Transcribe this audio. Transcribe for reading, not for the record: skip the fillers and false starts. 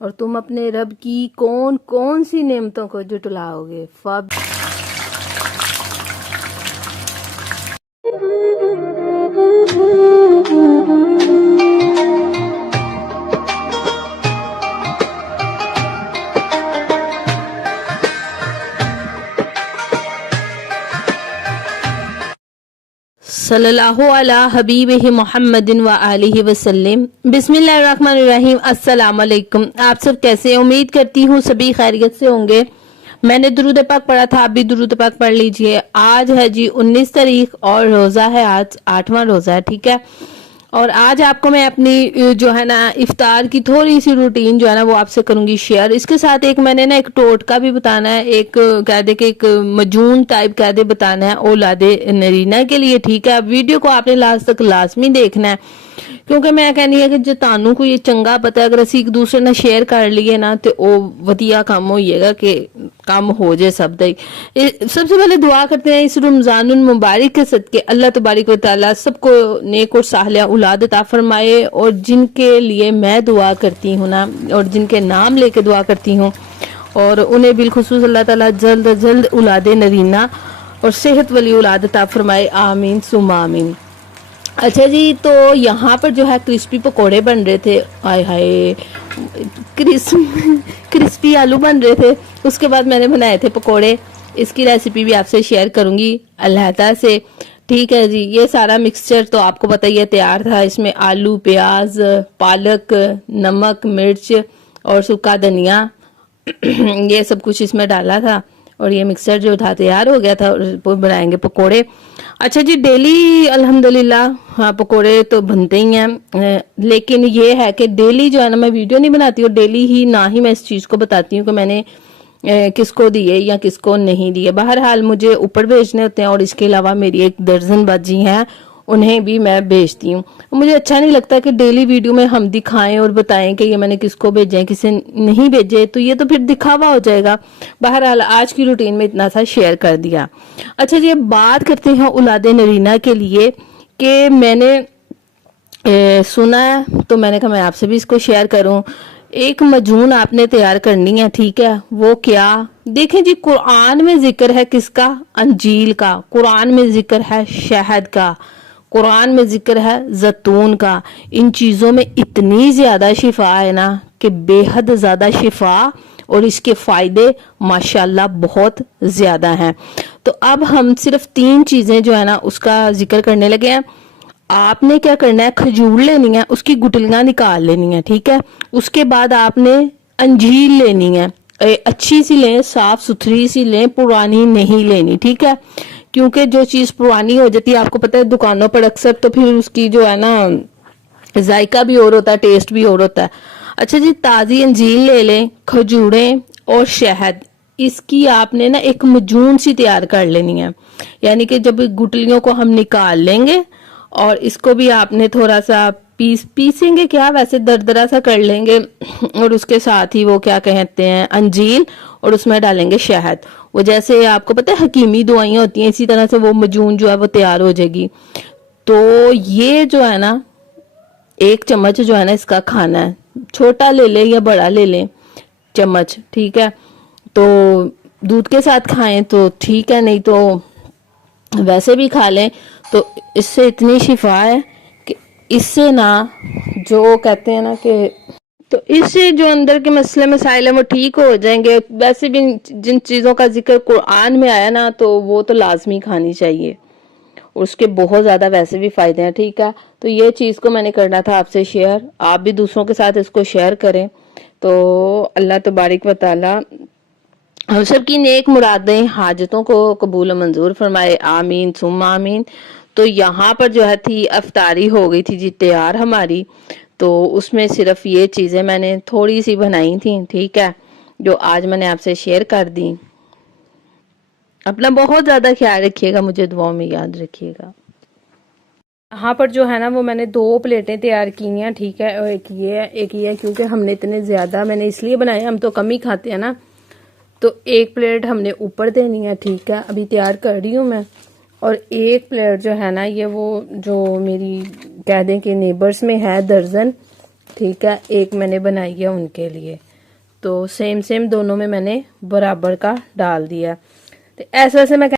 और तुम अपने रब की कौन कौन सी नेमतों को जुटलाओगे। सल्लल्लाहु अला हबीबिही मुहम्मदिन व आलिहि वसल्लम। बिस्मिल्लाहिर्रहमानिर्रहीम। अस्सलाम वालेकुम। आप सब कैसे हैं? उम्मीद करती हूँ सभी खैरियत से होंगे। मैंने दुरूद पाक पढ़ा था, आप भी दुरूद पाक पढ़ लीजिए। आज है जी 19 तारीख और रोज़ा है, आज 8वां रोज़ा है, ठीक है। और आज आपको मैं अपनी जो है ना इफ्तार की थोड़ी सी रूटीन जो है ना वो आपसे करूंगी शेयर। इसके साथ एक मैंने ना एक टोटका भी बताना है, एक कायदे के एक मजून टाइप कायदे बताना है औलादे नरीना के लिए, ठीक है। वीडियो को आपने लास्ट तक लाजमी देखना है, क्योंकि मैं कहनी है कि जो तानू को ये चंगा पता है, अगर असी एक दूसरे ने शेयर कर लिए ना तो वो वधिया काम होइएगा कि काम हो जाए सब दा। सबसे पहले दुआ करते हैं इस रमजानुल मुबारक के सदके अल्लाह तबारक व तआला सबको नेक और साहलिया औलाद अता फरमाए। और जिनके लिए मैं दुआ करती हूँ ना, और जिनके नाम लेके दुआ करती हूँ, और उन्हें बिलखुसूस अल्लाह ताला जल्द अज जल्द औलाद नरीना और सेहत वाली औलाद अता फरमाए, आमीन सुम्मा आमीन। अच्छा जी, तो यहाँ पर जो है क्रिस्पी पकोड़े बन रहे थे। हाय हाय, क्रिस्पी आलू बन रहे थे। उसके बाद मैंने बनाए थे पकोड़े। इसकी रेसिपी भी आपसे शेयर करूंगी अलहदा से, ठीक है जी। ये सारा मिक्सचर तो आपको पता ही है तैयार था। इसमें आलू, प्याज, पालक, नमक, मिर्च और सूखा धनिया ये सब कुछ इसमें डाला था। और ये मिक्सचर जो था तैयार हो गया था, और बनाएंगे पकोड़े। अच्छा जी, डेली अल्हम्दुलिल्लाह हाँ पकोड़े तो बनते ही हैं, लेकिन ये है कि डेली जो है ना मैं वीडियो नहीं बनाती हूँ डेली ही, ना ही मैं इस चीज़ को बताती हूँ कि मैंने किसको दिए या किसको नहीं दिए। बहरहाल मुझे ऊपर भेजने होते हैं, और इसके अलावा मेरी एक दर्जन बाजी हैं, उन्हें भी मैं भेजती हूँ। मुझे अच्छा नहीं लगता कि डेली वीडियो में हम दिखाएं और बताएं कि ये मैंने किसको भेजे किसे नहीं भेजे, तो ये तो फिर दिखावा हो जाएगा। बहरहाल आज की रूटीन में इतना सा शेयर कर दिया। अच्छा जी, बात करते हैं औलादे नरीना के लिए कि मैंने सुना है, तो मैंने कहा मैं आपसे भी इसको शेयर करूं। एक मजून आपने तैयार करनी है, ठीक है। वो क्या, देखें जी, कुरान में जिक्र है किसका? अंजील का। कुरान में जिक्र है शहद का। कुरान में जिक्र है जैतून का। इन चीजों में इतनी ज्यादा शिफा है ना कि बेहद ज्यादा शिफा, और इसके फायदे माशाल्लाह बहुत ज्यादा हैं। तो अब हम सिर्फ 3 चीजें जो है ना उसका जिक्र करने लगे हैं। आपने क्या करना है, खजूर लेनी है, उसकी गुठलियां निकाल लेनी है, ठीक है। उसके बाद आपने अंजीर लेनी है, अच्छी सी लें, साफ सुथरी सी लें, पुरानी नहीं लेनी, ठीक है। क्योंकि जो चीज पुरानी हो जाती है, आपको पता है दुकानों पर अक्सर, तो फिर उसकी जो है ना जायका भी और होता है, टेस्ट भी और होता है। अच्छा जी, ताजी अंजीर ले लें, खजूरें और शहद, इसकी आपने ना एक मजून सी तैयार कर लेनी है। यानी कि जब गुटलियों को हम निकाल लेंगे, और इसको भी आपने थोड़ा सा पीसेंगे क्या, वैसे दरदरा सा कर लेंगे, और उसके साथ ही वो क्या कहते हैं अंजीर, और उसमें डालेंगे शहद। वो जैसे आपको पता है हकीमी दवाइयाँ होती हैं, इसी तरह से वो मजून जो है वो तैयार हो जाएगी। तो ये जो है ना 1 चम्मच जो है ना इसका खाना है, छोटा ले लें या बड़ा ले लें चम्मच, ठीक है। तो दूध के साथ खाएं तो ठीक है, नहीं तो वैसे भी खा लें। तो इससे इतनी शिफा है कि इससे ना जो कहते हैं ना कि, तो इससे जो अंदर के मसले मसाइल हैं वो ठीक हो जाएंगे। वैसे भी जिन चीज़ों का जिक्र कुरान में आया ना, तो वो तो लाजमी खानी चाहिए, और उसके बहुत ज़्यादा वैसे भी फ़ायदे हैं, ठीक है। तो ये चीज़ को मैंने करना था आपसे शेयर, आप भी दूसरों के साथ इसको शेयर करें। तो अल्लाह तबारक व तआला हम सबकी नेक मुरादें हाजतों को कबूल मंजूर फरमाए, आमीन सुम्मा आमीन। तो यहाँ पर जो है थी अफ्तारी हो गई थी जी तैयार हमारी। तो उसमें सिर्फ ये चीज़ें मैंने थोड़ी सी बनाई थी, ठीक है, जो आज मैंने आपसे शेयर कर दी। अपना बहुत ज़्यादा ख्याल रखिएगा, मुझे दुआओं में याद रखिएगा। यहाँ पर जो है ना वो मैंने 2 प्लेटें तैयार की हैं, ठीक है। और एक ये है, क्योंकि हमने इतने ज़्यादा मैंने इसलिए बनाए, हम तो कम ही खाते हैं ना, तो 1 प्लेट हमने ऊपर देनी है, ठीक है। अभी तैयार कर रही हूँ मैं। और 1 प्लेट जो है ना ये वो जो मेरी कह दें कि नेबर्स में है दर्जन, ठीक है, 1 मैंने बनाई है उनके लिए। तो सेम सेम दोनों में मैंने बराबर का डाल दिया। तो ऐसे ऐसे मैं